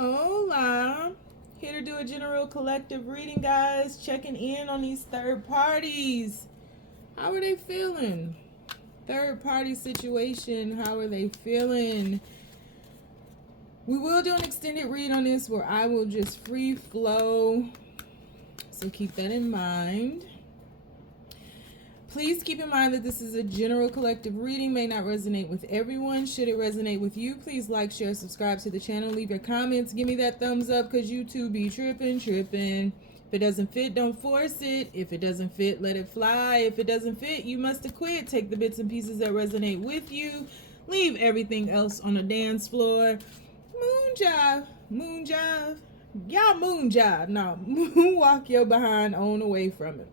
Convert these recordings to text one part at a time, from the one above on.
Hola. Here to do a general collective reading, guys. Checking in on these third parties. How are they feeling? Third party situation. How are they feeling? We will do an extended read on this where I will just free flow. So keep that in mind. Please keep in mind that this is a general collective reading, may not resonate with everyone. Should it resonate with you, please like, share, subscribe to the channel, leave your comments, give me that thumbs up because YouTube be tripping. If it doesn't fit, don't force it. If it doesn't fit, let it fly. If it doesn't fit, you must have quit. Take the bits and pieces that resonate with you. Leave everything else on the dance floor. Moon jive. Moon jive. Y'all moon jive. No, moonwalk your behind on away from it.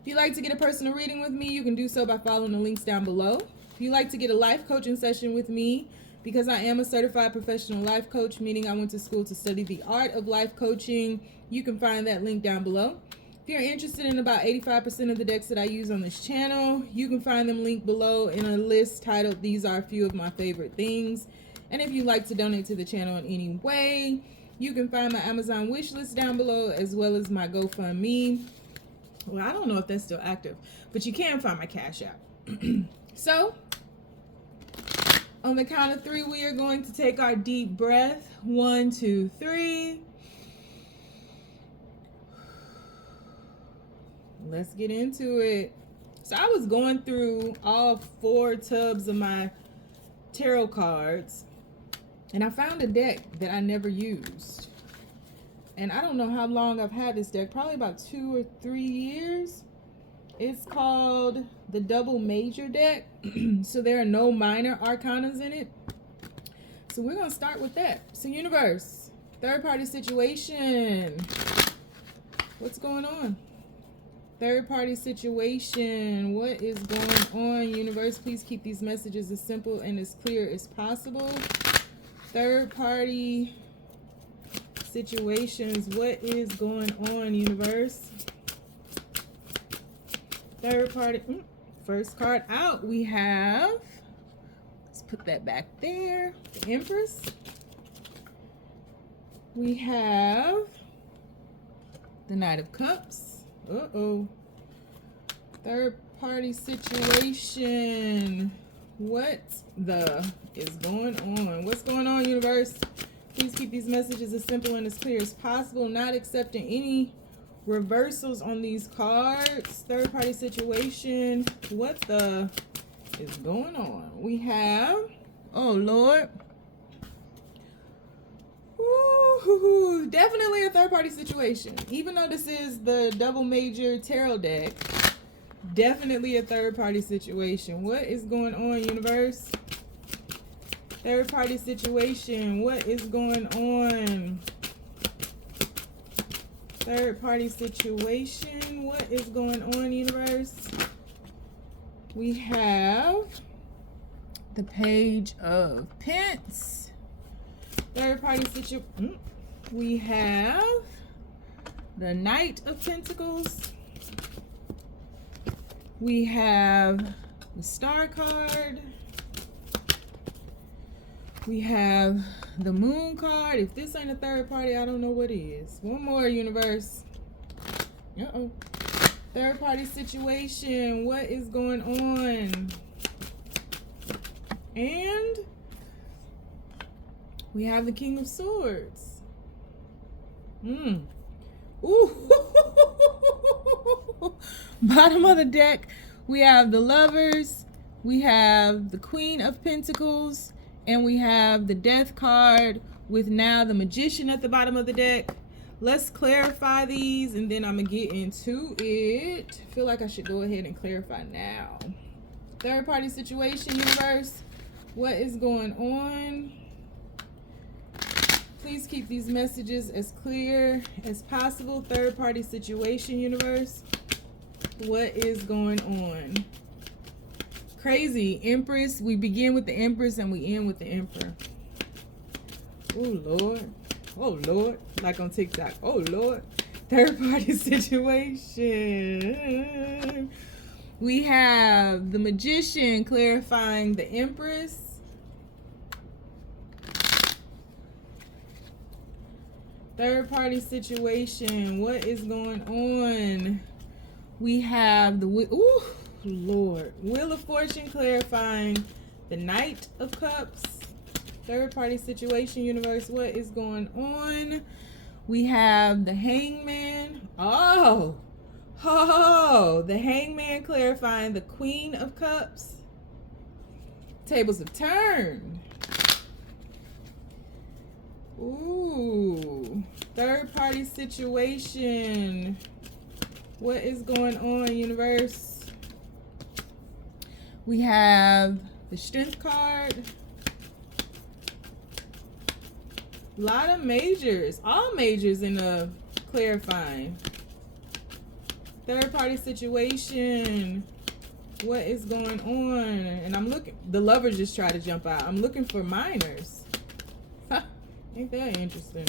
If you'd like to get a personal reading with me, you can do so by following the links down below. If you'd like to get a life coaching session with me, because I am a certified professional life coach, meaning I went to school to study the art of life coaching, you can find that link down below. If you're interested in about 85% of the decks that I use on this channel, you can find them linked below in a list titled "These Are a Few of My Favorite Things." And if you'd like to donate to the channel in any way, you can find my Amazon wish list down below, as well as my GoFundMe. Well, I don't know if that's still active, but you can find my Cash App. So, on the count of 3, we are going to take our deep breath. 1, 2, 3. Let's get into it. So I was going through all 4 tubs of my tarot cards, and I found a deck that I never used. And I don't know how long I've had this deck, probably about 2 or 3 years. It's called the Double Major deck. So there are no minor arcanas in it. So we're going to start with that. So universe, third party situation. What's going on? Third party situation. What is going on, universe? Please keep these messages as simple and as clear as possible. Third party situations. What is going on, universe? Third party. First card out, we have, let's put that back there, the Empress. We have the Knight of Cups. Third party situation. What the is going on? What's going on, universe? Please keep these messages as simple and as clear as possible. Not accepting any reversals on these cards. Third party situation. What the is going on? We have, oh Lord. Ooh, definitely a third party situation. Even though this is the Double Major Tarot deck, definitely a third party situation. What is going on, universe? Third party situation. What is going on? Third party situation. What is going on, universe? We have the Page of Pentacles. Third party situation. We have the Knight of Pentacles. We have the Star card. We have the Moon card. If this ain't a third party, I don't know what is. One more, universe. Third party situation. What is going on? And we have the King of Swords. Ooh. Bottom of the deck, we have the Lovers. We have the Queen of Pentacles. And we have the Death card with now the Magician at the bottom of the deck. Let's clarify these and then I'm going to get into it. I feel like I should go ahead and clarify now. Third party situation, universe. What is going on? Please keep these messages as clear as possible. Third party situation, universe. What is going on? Crazy. Empress. We begin with the Empress and we end with the Emperor. Oh Lord. Oh Lord. Like on TikTok. Oh Lord. Third party situation. We have the Magician clarifying the Empress. Third party situation. What is going on? We have the ooh, Lord. Wheel of Fortune clarifying the Knight of Cups. Third party situation, universe. What is going on? We have the Hangman. Oh, the Hangman clarifying the Queen of Cups. Tables have turned. Ooh, third party situation. What is going on, universe? We have the Strength card. A lot of majors, all majors in the clarifying. Third party situation. What is going on? And I'm looking, the Lovers just tried to jump out. I'm looking for minors. Ain't that interesting?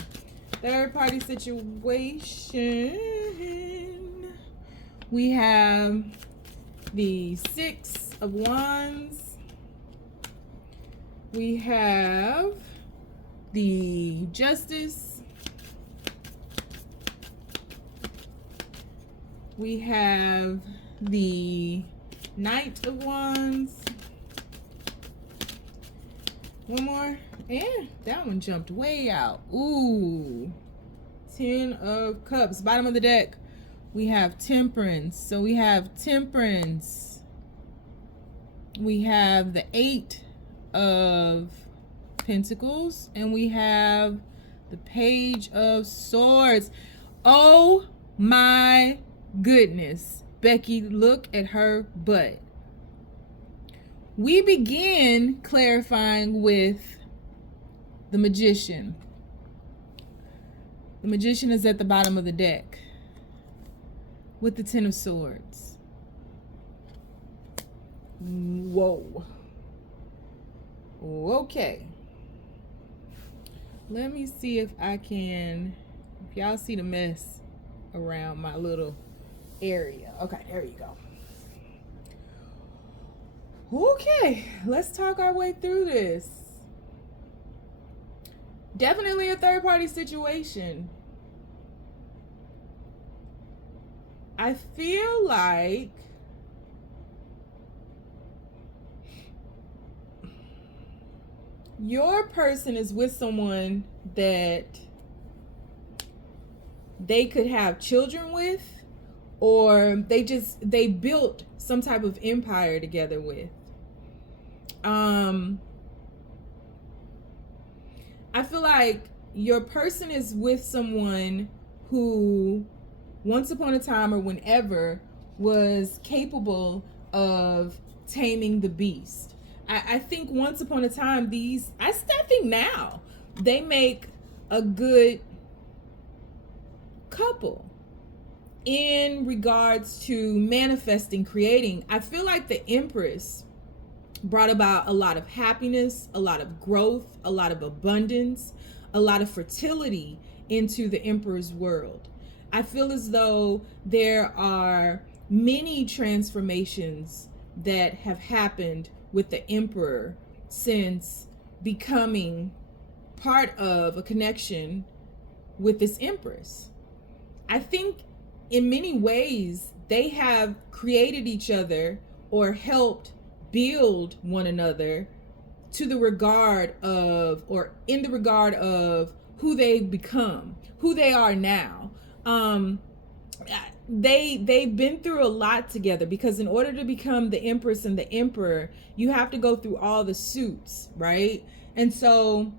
Third party situation. We have the Six of Wands. We have the Justice. We have the Knight of Wands. One more. And that one jumped way out. Ooh. 10 of Cups. Bottom of the deck, we have Temperance. So we have Temperance. We have the 8 of Pentacles. And we have the Page of Swords. Oh my goodness. Becky, look at her butt. We begin clarifying with the Magician. The Magician is at the bottom of the deck with the 10 of Swords. Whoa. Okay. Let me see if I can, if y'all see the mess around my little area. Okay, there you go. Okay, let's talk our way through this. Definitely a third party situation. I feel like your person is with someone that they could have children with, or they built some type of empire together with. I feel like your person is with someone who once upon a time or whenever was capable of taming the beast. I think once upon a time I think now they make a good couple in regards to manifesting, creating. I feel like the Empress brought about a lot of happiness, a lot of growth, a lot of abundance, a lot of fertility into the Emperor's world. I feel as though there are many transformations that have happened with the Emperor since becoming part of a connection with this Empress. I think in many ways they have created each other or helped build one another to the regard of, or in the regard of, who they've become, who they are now. They've been through a lot together, because in order to become the Empress and the Emperor, you have to go through all the suits, right? And so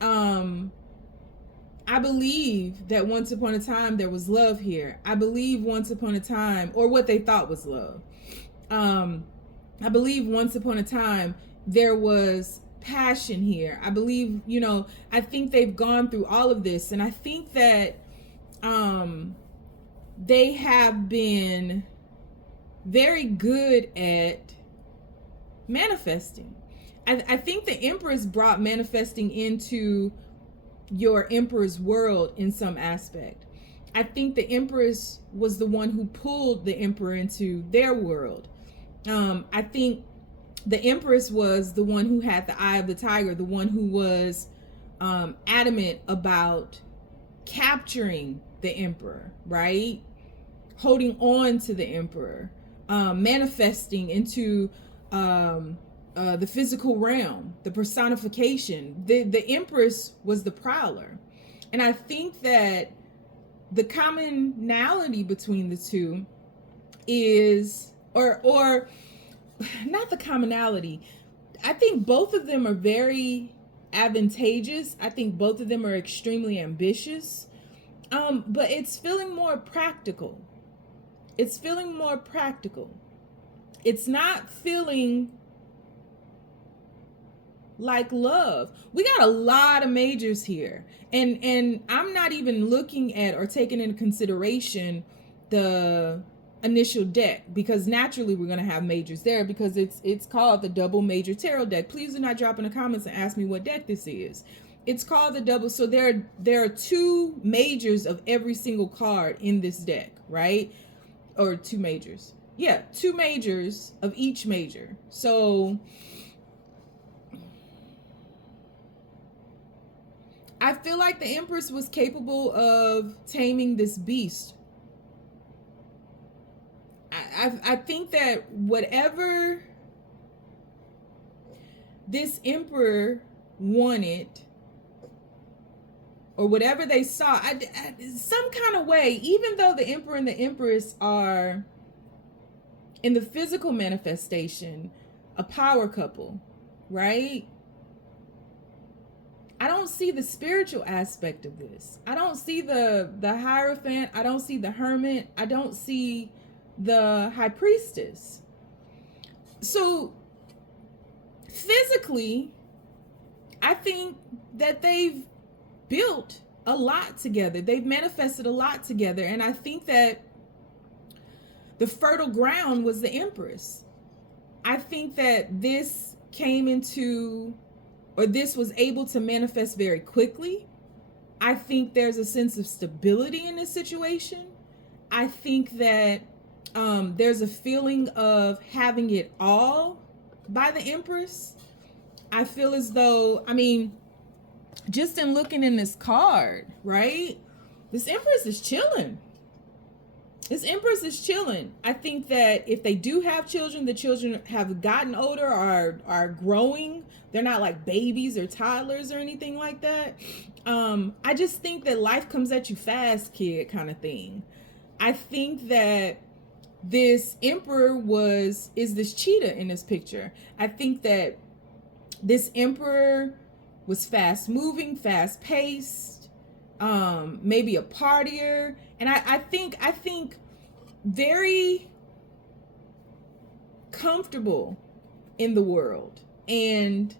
I believe that once upon a time there was love here. I believe once upon a time, or what they thought was love. I believe once upon a time there was passion here. I believe, I think they've gone through all of this, and I think that they have been very good at manifesting. I think the Empress brought manifesting into your Emperor's world in some aspect. I think the Empress was the one who pulled the Emperor into their world. I think the Empress was the one who had the eye of the tiger, the one who was adamant about capturing the emperor, right? Holding on to the emperor, manifesting into the physical realm, the personification. The empress was the prowler. And I think that the commonality between the two is, or not the commonality, I think both of them are very advantageous. I think both of them are extremely ambitious. But it's feeling more practical. It's feeling more practical. It's not feeling like love. We got a lot of majors here. And I'm not even looking at or taking into consideration the initial deck, because naturally we're going to have majors there, because it's called the double major tarot deck. Please do not drop in the comments and ask me what deck this is. It's called the double. So there are two majors of every single card in this deck, right? Or two majors. Yeah, two majors of each major. So I feel like the Empress was capable of taming this beast. I think that whatever this Emperor wanted, or whatever they saw, some kind of way, even though the Emperor and the Empress are in the physical manifestation a power couple, right? I don't see the spiritual aspect of this. I don't see the Hierophant. I don't see the Hermit. I don't see the High Priestess. So physically, I think that they've built a lot together. They've manifested a lot together. And I think that the fertile ground was the Empress. I think that this came into, or this was able to manifest very quickly. I think there's a sense of stability in this situation. I think that there's a feeling of having it all by the Empress. I feel as though, I mean, just in looking in this card, right? This Empress is chilling. This Empress is chilling. I think that if they do have children, the children have gotten older, are growing. They're not like babies or toddlers or anything like that. I just think that life comes at you fast, kid, kind of thing. I think that this Emperor is this cheetah in this picture. I think that this Emperor was fast moving, fast paced, maybe a partier. And I think very comfortable in the world, and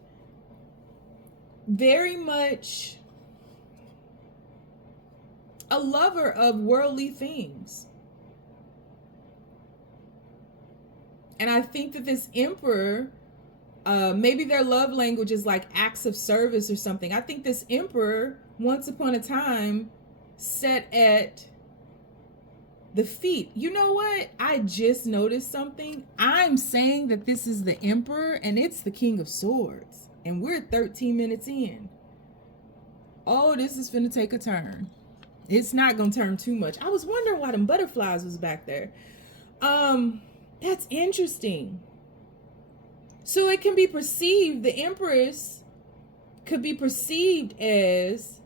very much a lover of worldly things. And I think that this Emperor, maybe their love language is like acts of service or something. I think this Emperor, once upon a time, sat at the feet. You know what? I just noticed something. I'm saying that this is the Emperor and it's the King of Swords. And we're 13 minutes in. Oh, this is finna take a turn. It's not gonna turn too much. I was wondering why them butterflies was back there. That's interesting. So it can be perceived, the Empress could be perceived as,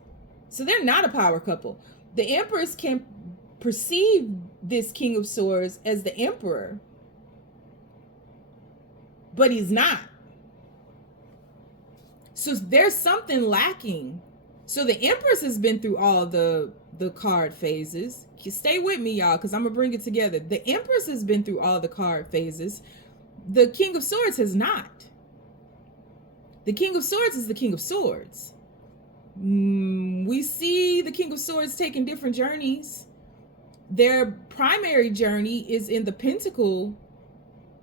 so they're not a power couple. The Empress can perceive this King of Swords as the Emperor, but he's not. So there's something lacking. So the Empress has been through all the card phases. Stay with me, y'all, because I'm gonna bring it together. The Empress has been through all the card phases. The King of Swords has not. The King of Swords is the King of Swords. We see the King of Swords taking different journeys. Their primary journey is in the Pentacle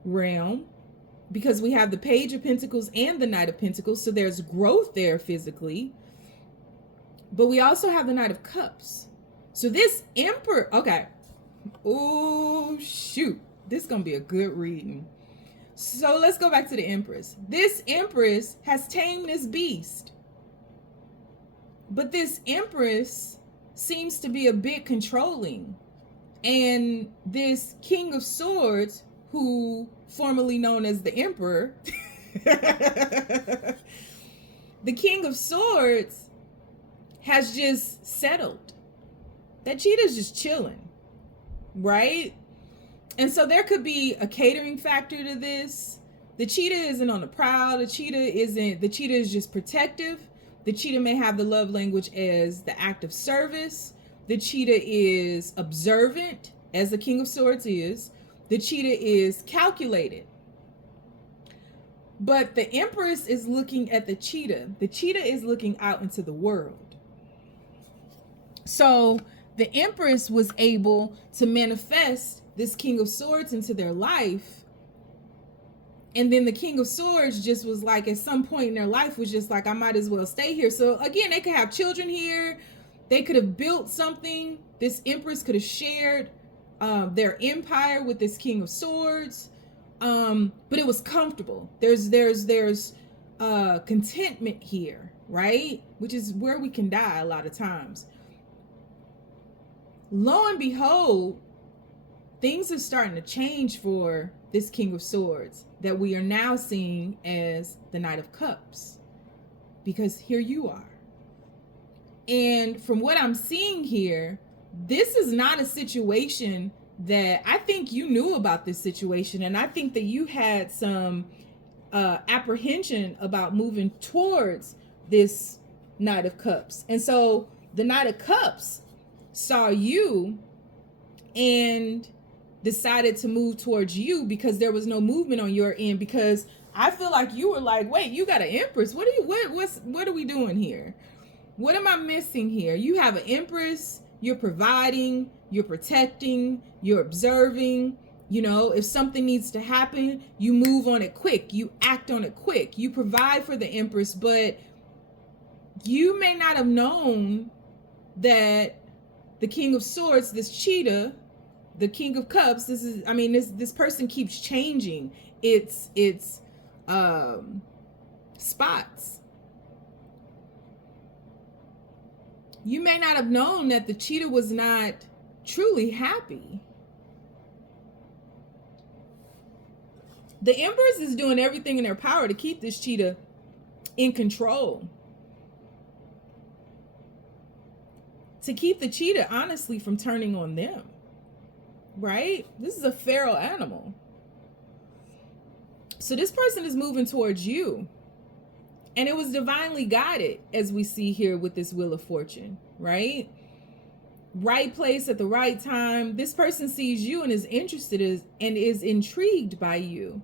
realm, because we have the Page of Pentacles and the Knight of Pentacles. So there's growth there physically. But we also have the Knight of Cups. So this Emperor, okay. Oh, shoot. This is going to be a good reading. So let's go back to the Empress. This Empress has tamed this beast. But this Empress seems to be a bit controlling. And this King of Swords, who formerly known as the Emperor, the King of Swords has just settled. That cheetah's just chilling, right? And so there could be a catering factor to this. The cheetah isn't on the prowl. The cheetah is just protective. The cheetah may have the love language as the act of service. The cheetah is observant, as the King of Swords is. The cheetah is calculated. But the Empress is looking at the cheetah. The cheetah is looking out into the world. So the Empress was able to manifest this King of Swords into their life. And then the King of Swords just was like, at some point in their life, was just like, I might as well stay here. So again, they could have children here. They could have built something. This Empress could have shared their empire with this King of Swords. But it was comfortable. There's contentment here, right? Which is where we can die a lot of times. Lo and behold, things are starting to change for this King of Swords that we are now seeing as the Knight of Cups. Because here you are. And from what I'm seeing here, this is not a situation that I think you knew about this situation. And I think that you had some apprehension about moving towards this Knight of Cups. And so the Knight of Cups saw you and decided to move towards you because there was no movement on your end, because I feel like you were like, wait, you got an Empress. What are we doing here? What am I missing here? You have an Empress, you're providing, you're protecting, you're observing. You know, if something needs to happen, you move on it quick, you act on it quick, you provide for the Empress. But you may not have known that the King of Swords, this cheetah, the King of Cups, this person keeps changing its spots. You may not have known that the cheetah was not truly happy. The Empress is doing everything in their power to keep this cheetah in control. To keep the cheetah, honestly, from turning on them. Right? This is a feral animal. So this person is moving towards you. And it was divinely guided, as we see here with this Wheel of Fortune, right? Right place at the right time. This person sees you and is interested and is intrigued by you.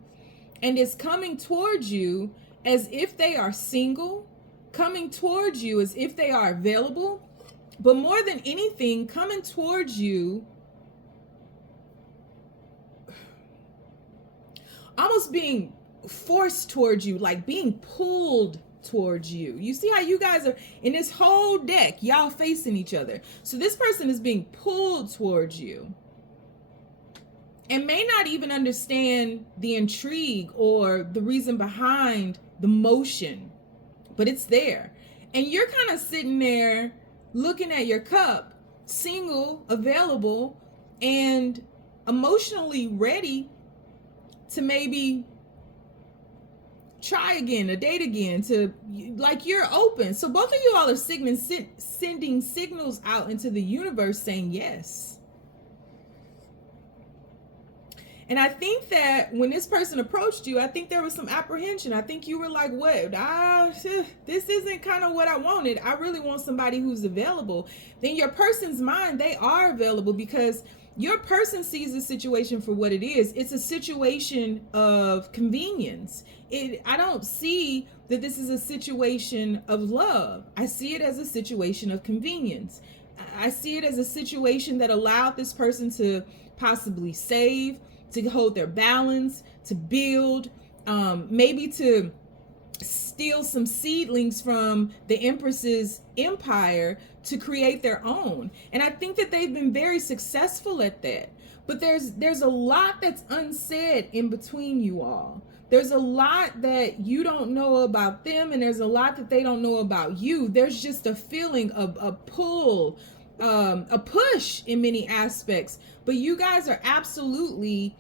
And is coming towards you as if they are single, coming towards you as if they are available, but more than anything, coming towards you almost being forced towards you, like being pulled towards you. You see how you guys are in this whole deck, y'all facing each other. So this person is being pulled towards you and may not even understand the intrigue or the reason behind the motion, but it's there. And you're kind of sitting there looking at your cup, single, available, and emotionally ready to maybe try again, a date again, to like you're open. So both of you all are sending signals out into the universe saying yes. And I think that when this person approached you, I think there was some apprehension. I think you were like, what? This isn't kind of what I wanted. I really want somebody who's available. Then your person's mind, they are available because your person sees the situation for what it is. It's a situation of convenience. I don't see that this is a situation of love. I see it as a situation of convenience. I see it as a situation that allowed this person to possibly save, to hold their balance, to build, maybe to steal some seedlings from the Empress's empire to create their own. And I think that they've been very successful at that. But there's a lot that's unsaid in between you all. There's a lot that you don't know about them, and there's a lot that they don't know about you. There's just a feeling of a pull, a push in many aspects, but you guys are absolutely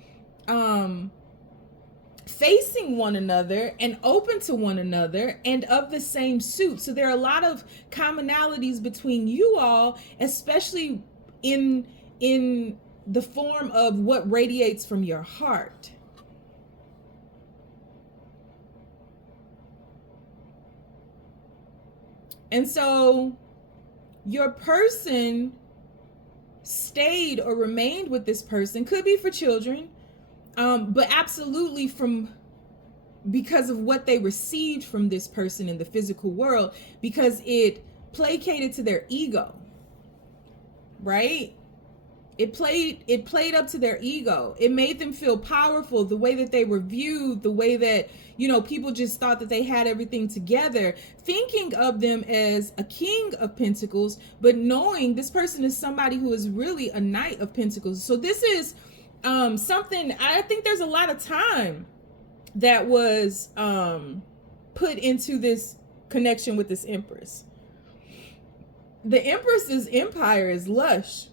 facing one another and open to one another and of the same suit. So there are a lot of commonalities between you all, especially in the form of what radiates from your heart. And so your person stayed or remained with this person, could be for children, but absolutely because of what they received from this person in the physical world, because it placated to their ego, right? It played up to their ego. It made them feel powerful, the way that they were viewed, the way that, you know, people just thought that they had everything together, thinking of them as a king of pentacles, but knowing this person is somebody who is really a knight of pentacles. So this is something, I think there's a lot of time that was put into this connection with this Empress. The Empress's empire is lush.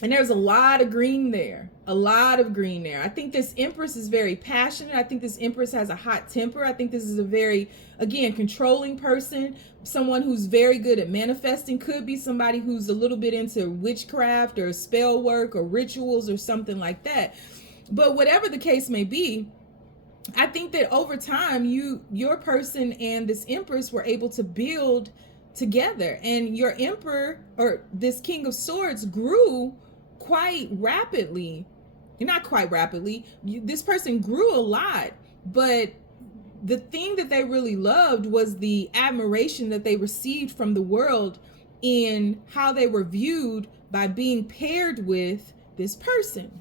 And there's a lot of green there, a lot of green there. I think this Empress is very passionate. I think this Empress has a hot temper. I think this is a very, again, controlling person, someone who's very good at manifesting. Could be somebody who's a little bit into witchcraft or spell work or rituals or something like that. But whatever the case may be, I think that over time, your person and this Empress were able to build together. And your Emperor, or this King of Swords, grew quite rapidly. Not quite rapidly. This person grew a lot, but the thing that they really loved was the admiration that they received from the world in how they were viewed by being paired with this person.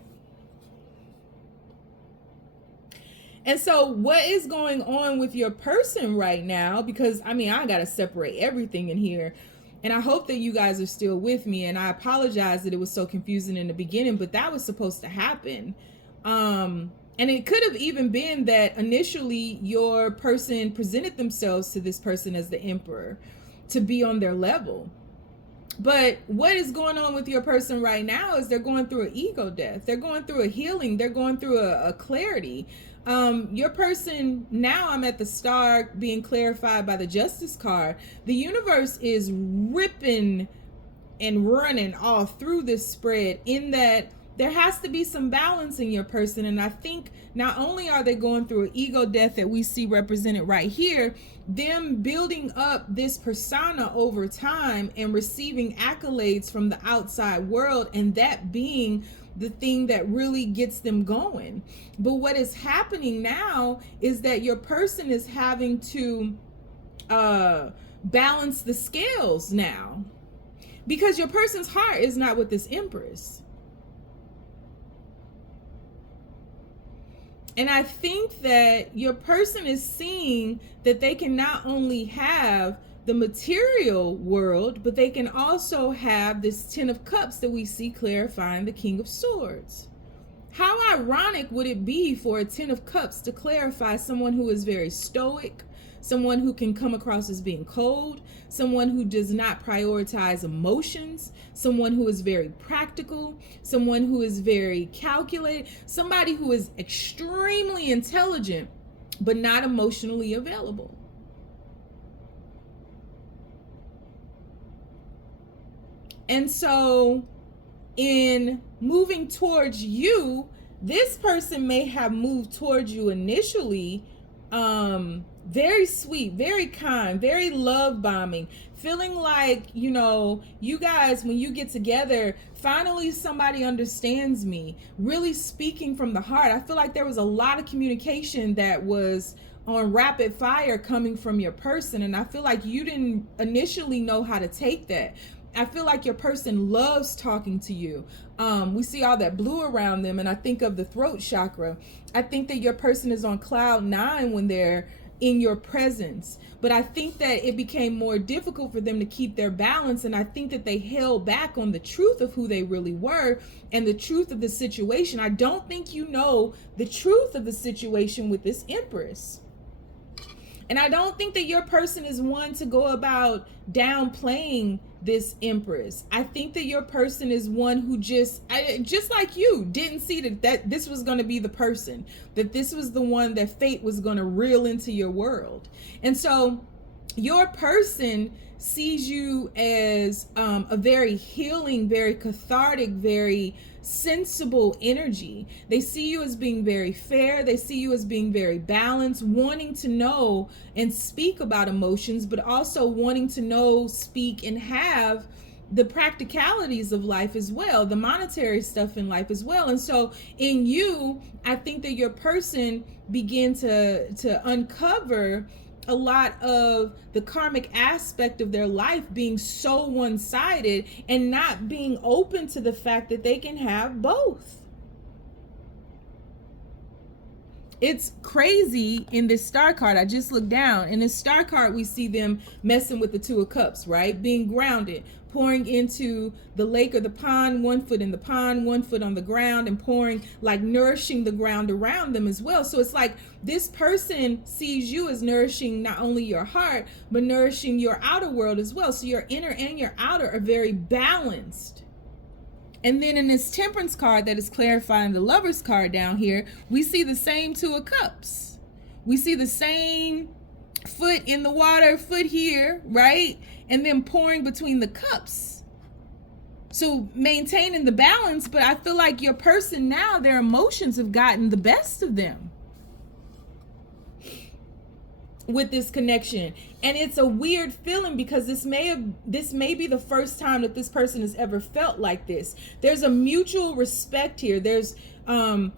And so what is going on with your person right now? Because I mean, I got to separate everything in here. And I hope that you guys are still with me. And I apologize that it was so confusing in the beginning, but that was supposed to happen. And it could have even been that initially your person presented themselves to this person as the Emperor to be on their level. But what is going on with your person right now is they're going through an ego death. They're going through a healing. They're going through a clarity. Your person, now I'm at the star being clarified by the Justice card. The universe is ripping and running all through this spread, in that there has to be some balance in your person. And I think not only are they going through an ego death that we see represented right here, them building up this persona over time and receiving accolades from the outside world, and that being the thing that really gets them going. But what is happening now is that your person is having to balance the scales now, because your person's heart is not with this Empress. And I think that your person is seeing that they can not only have the material world, but they can also have this Ten of Cups that we see clarifying the King of Swords. How ironic would it be for a Ten of Cups to clarify someone who is very stoic, someone who can come across as being cold, someone who does not prioritize emotions, someone who is very practical, someone who is very calculated, somebody who is extremely intelligent, but not emotionally available. And so in moving towards you, this person may have moved towards you initially very sweet, very kind, very love bombing, feeling like, you know, you guys, when you get together, finally somebody understands me, really speaking from the heart. I feel like there was a lot of communication that was on rapid fire coming from your person, and I feel like you didn't initially know how to take that. I feel like your person loves talking to you. We see all that blue around them, and I think of the throat chakra. I think that your person is on cloud 9 when they're in your presence. But I think that it became more difficult for them to keep their balance, and I think that they held back on the truth of who they really were and the truth of the situation. I don't think you know the truth of the situation with this Empress. And I don't think that your person is one to go about downplaying this Empress. I think that your person is one who just like you, didn't see that this was going to be the person, that this was the one that fate was going to reel into your world. And so your person sees you as a very healing, very cathartic, very sensible energy. They see you as being very fair. They see you as being very balanced, wanting to know and speak about emotions, but also wanting to know, speak, and have the practicalities of life as well, the monetary stuff in life as well. And so in you, I think that your person began to uncover a lot of the karmic aspect of their life being so one-sided and not being open to the fact that they can have both. It's crazy in this star card. I just looked down. In this star card, we see them messing with the Two of Cups, right? Being grounded, pouring into the lake or the pond, 1 foot in the pond, 1 foot on the ground, and pouring, like nourishing the ground around them as well. So it's like this person sees you as nourishing not only your heart, but nourishing your outer world as well. So your inner and your outer are very balanced. And then in this Temperance card that is clarifying the Lovers card down here, we see the same Two of Cups. We see the same foot in the water, foot here, right? And then pouring between the cups. So maintaining the balance, but I feel like your person now, their emotions have gotten the best of them with this connection. And it's a weird feeling because this may be the first time that this person has ever felt like this. There's a mutual respect here. There's an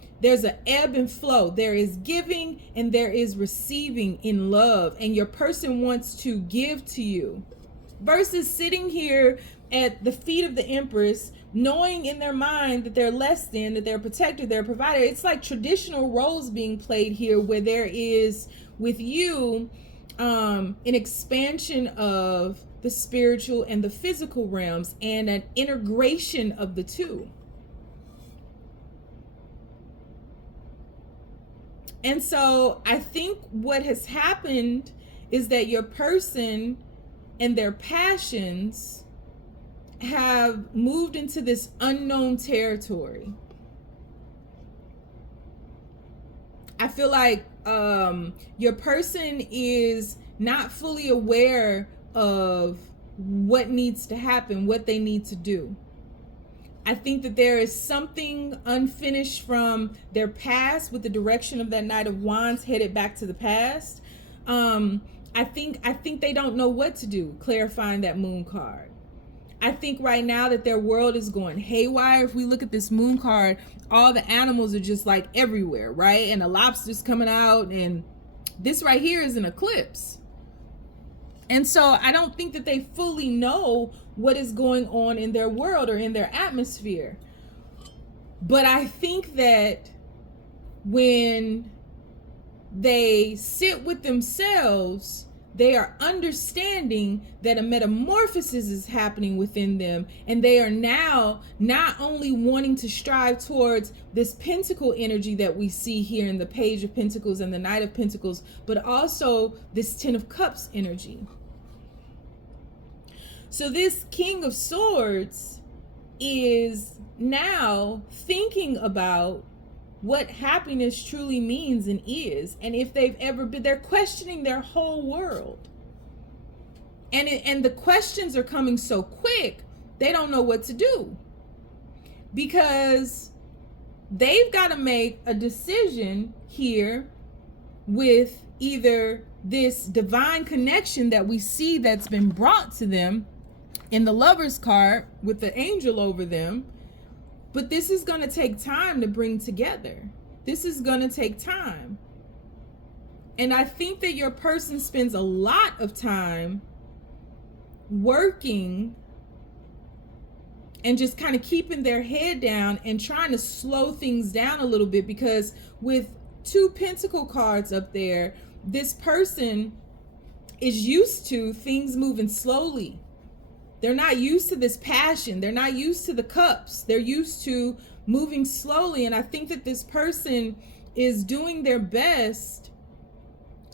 ebb and flow. There is giving and there is receiving in love, and your person wants to give to you versus sitting here at the feet of the Empress, knowing in their mind that they're less than, that they're protected, they're provider. It's like traditional roles being played here, where there is with you an expansion of the spiritual and the physical realms and an integration of the two. And so I think what has happened is that your person and their passions have moved into this unknown territory. I feel like your person is not fully aware of what needs to happen, what they need to do. I think that there is something unfinished from their past with the direction of that Knight of Wands headed back to the past. I think they don't know what to do, clarifying that Moon card. I think right now that their world is going haywire. If we look at this Moon card, all the animals are just like everywhere, right? And the lobster's coming out, and this right here is an eclipse. And so I don't think that they fully know what is going on in their world or in their atmosphere. But I think that when they sit with themselves, they are understanding that a metamorphosis is happening within them, and they are now not only wanting to strive towards this pentacle energy that we see here in the Page of Pentacles and the Knight of Pentacles, but also this Ten of Cups energy. So this King of Swords is now thinking about what happiness truly means and is, and if they've ever been, they're questioning their whole world, and the questions are coming so quick they don't know what to do, because they've got to make a decision here with either this divine connection that we see that's been brought to them in the Lovers card with the angel over them. But this is going to take time to bring together. This is going to take time. And I think that your person spends a lot of time working and just kind of keeping their head down and trying to slow things down a little bit, because with 2 Pentacle cards up there, this person is used to things moving slowly. They're not used to this passion. They're not used to the cups. They're used to moving slowly. And I think that this person is doing their best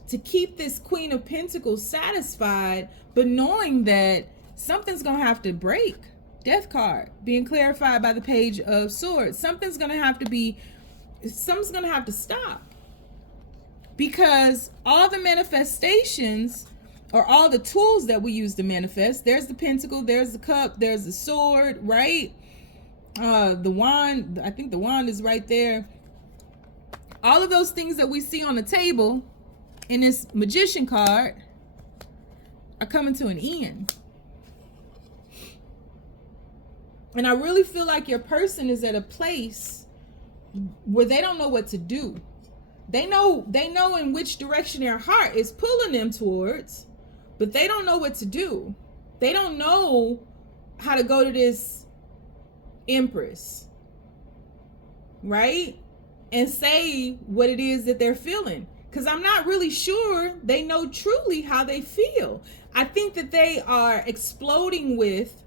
to keep this Queen of Pentacles satisfied, but knowing that something's going to have to break. Death card being clarified by the Page of Swords. Something's going to have to stop. Because all the manifestations, or all the tools that we use to manifest, there's the pentacle, there's the cup, there's the sword, right? The wand, I think the wand is right there. All of those things that we see on the table in this Magician card are coming to an end. And I really feel like your person is at a place where they don't know what to do. They know in which direction their heart is pulling them towards, but they don't know what to do. They don't know how to go to this Empress, right? And say what it is that they're feeling. Because I'm not really sure they know truly how they feel. I think that they are exploding with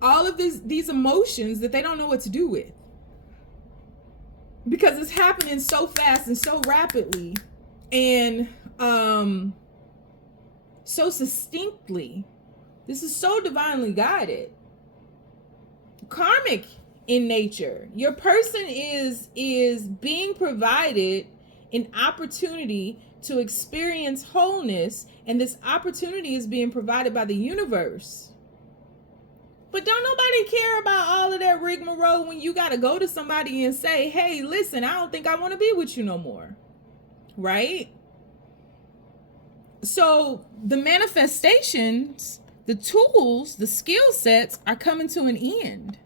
all of these emotions that they don't know what to do with. Because it's happening so fast and so rapidly and so succinctly. This is so divinely guided. Karmic in nature. Your person is being provided an opportunity to experience wholeness, and this opportunity is being provided by the universe. But don't nobody care about all of that rigmarole when you got to go to somebody and say, hey, listen, I don't think I want to be with you no more. Right? So the manifestations, the tools, the skill sets are coming to an end.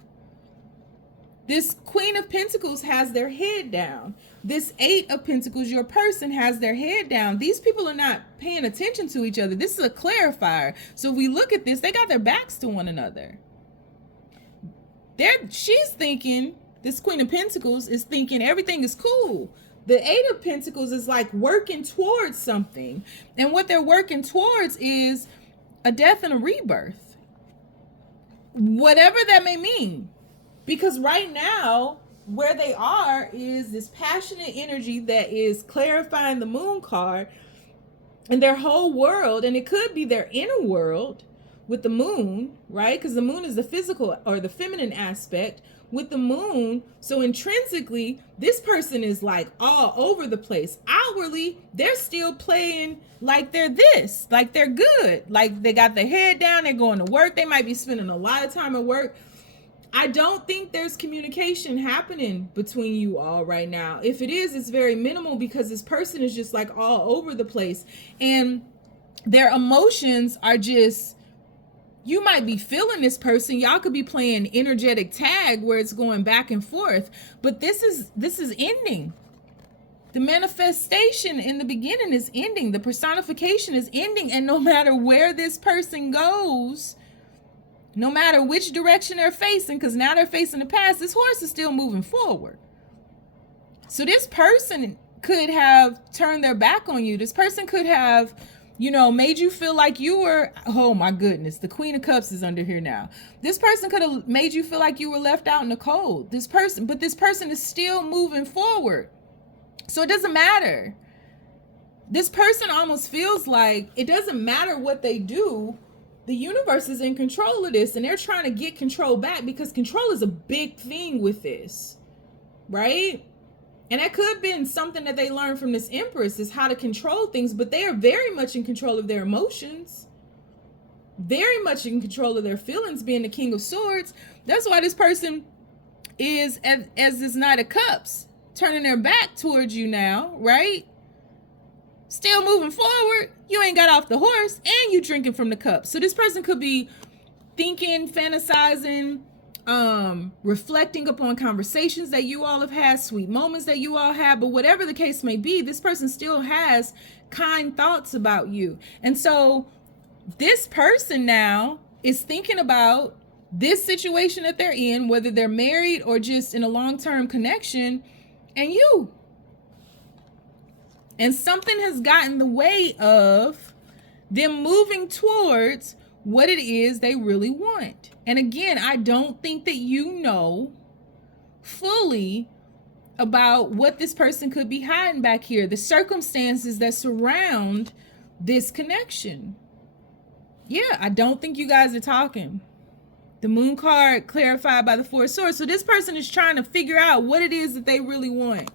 This Queen of Pentacles has their head down. This Eight of Pentacles, your person, has their head down. These people are not paying attention to each other. This is a clarifier. So if we look at this, they got their backs to one another. She's thinking, this Queen of Pentacles is thinking everything is cool. The Eight of Pentacles is like working towards something. And what they're working towards is a death and a rebirth. Whatever that may mean. Because right now, where they are is this passionate energy that is clarifying the Moon card and their whole world. And it could be their inner world with the Moon, right? Because the Moon is the physical or the feminine aspect with the Moon. So intrinsically, this person is like all over the place. Outwardly, they're still playing like they're this, like they're good. Like they got their head down, they're going to work. They might be spending a lot of time at work. I don't think there's communication happening between you all right now. If it is, it's very minimal because this person is just like all over the place. And their emotions are just, you might be feeling this person. Y'all could be playing energetic tag where it's going back and forth. But this is ending. The manifestation in the beginning is ending. The personification is ending. And no matter where this person goes, no matter which direction they're facing, because now they're facing the past, this horse is still moving forward. So this person could have turned their back on you. This person could have, made you feel like you were, oh my goodness, the Queen of Cups is under here now. This person could have made you feel like you were left out in the cold. But this person is still moving forward. So it doesn't matter. This person almost feels like it doesn't matter what they do. The universe is in control of this and they're trying to get control back because control is a big thing with this, right? And that could have been something that they learned from this Empress is how to control things, but they are very much in control of their emotions, very much in control of their feelings, being the King of Swords. That's why this person is, as this Knight of Cups, turning their back towards you now, right? Still moving forward. You ain't got off the horse and you drinking from the cup. So this person could be thinking, fantasizing, reflecting upon conversations that you all have had, sweet moments that you all have, but whatever the case may be, this person still has kind thoughts about you. And so this person now is thinking about this situation that they're in, whether they're married or just in a long-term connection, and you. And something has gotten in the way of them moving towards what it is they really want. And again, I don't think that you know fully about what this person could be hiding back here, the circumstances that surround this connection. Yeah, I don't think you guys are talking. The moon card clarified by the Four of Swords. So this person is trying to figure out what it is that they really want.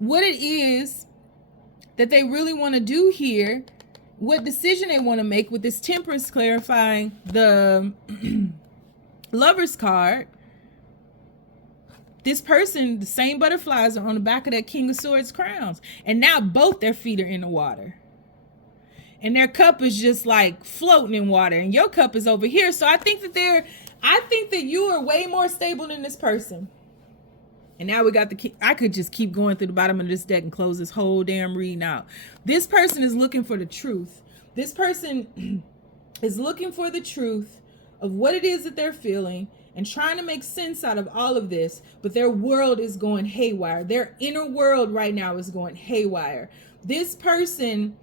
What it is that they really want to do here. What decision they want to make, with this Temperance clarifying the Lover's card. This person, the same butterflies are on the back of that King of Swords crowns. And now both their feet are in the water. And their cup is just like floating in water. And your cup is over here. So I think that you are way more stable than this person. And now we got I could just keep going through the bottom of this deck and close this whole damn reading out. This person is looking for the truth. This person is looking for the truth of what it is that they're feeling and trying to make sense out of all of this. But their world is going haywire. Their inner world right now is going haywire. This person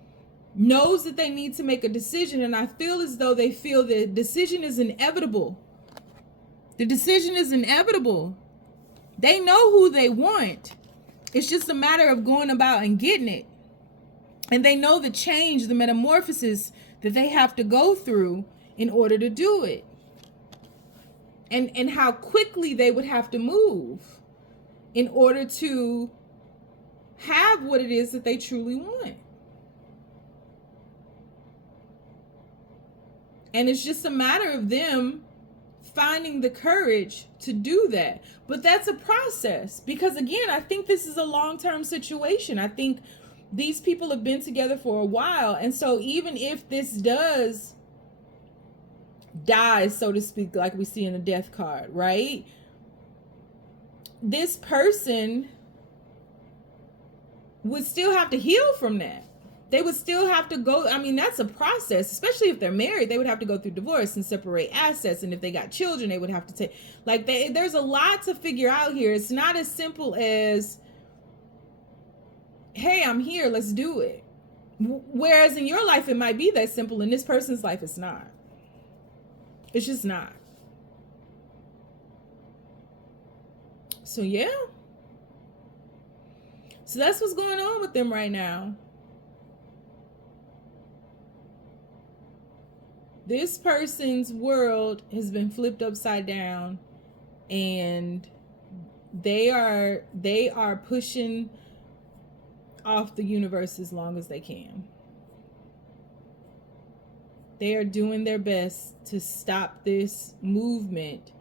knows that they need to make a decision, and I feel as though they feel the decision is inevitable. The decision is inevitable. They know who they want. It's just a matter of going about and getting it. And they know the change, the metamorphosis that they have to go through in order to do it. And how quickly they would have to move in order to have what it is that they truly want. And it's just a matter of them finding the courage to do that. But that's a process, because again, I think this is a long-term situation. I think these people have been together for a while. And so even if this does die, so to speak, like we see in the death card, right? This person would still have to heal from that. They would still have to go. I mean, that's a process, especially if they're married. They would have to go through divorce and separate assets. And if they got children, they would have to take, like, there's a lot to figure out here. It's not as simple as, hey, I'm here, let's do it. Whereas in your life, it might be that simple. In this person's life, it's not. It's just not. So, yeah. So that's what's going on with them right now. This person's world has been flipped upside down, and they are pushing off the universe as long as they can. They are doing their best to stop this movement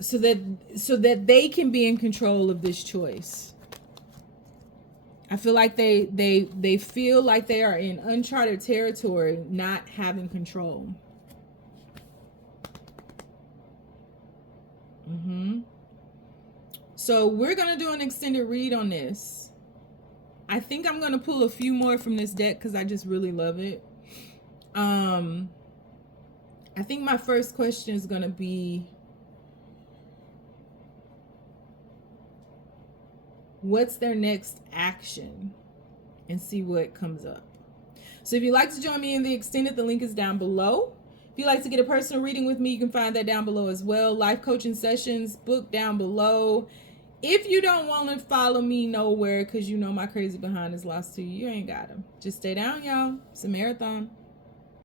so that they can be in control of this choice. I feel like they feel like they are in uncharted territory, not having control. So we're going to do an extended read on this. I think I'm going to pull a few more from this deck because I just really love it. I think my first question is going to be, what's their next action? And see what comes up. So if you'd like to join me in the extended, the link is down below. If you'd like to get a personal reading with me, you can find that down below as well. Life coaching sessions, book down below. If you don't want to follow me nowhere because you know my crazy behind is lost to you, you ain't got them. Just stay down, y'all. It's a marathon.